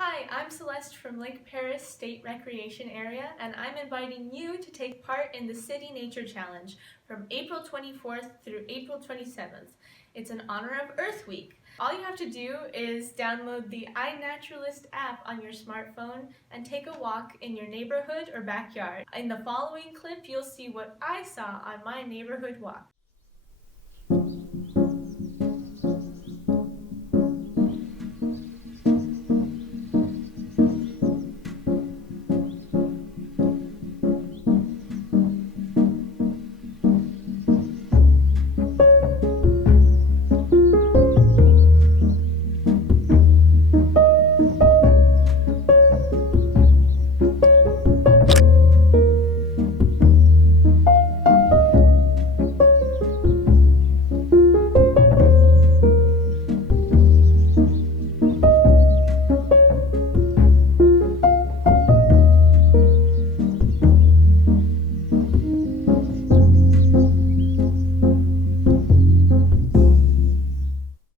Hi, I'm Celeste from Lake Paris State Recreation Area, and I'm inviting you to take part in the City Nature Challenge from April 24th through April 27th. It's in honor of Earth Week. All you have to do is download the iNaturalist app on your smartphone and take a walk in your neighborhood or backyard. In the following clip, you'll see what I saw on my neighborhood walk.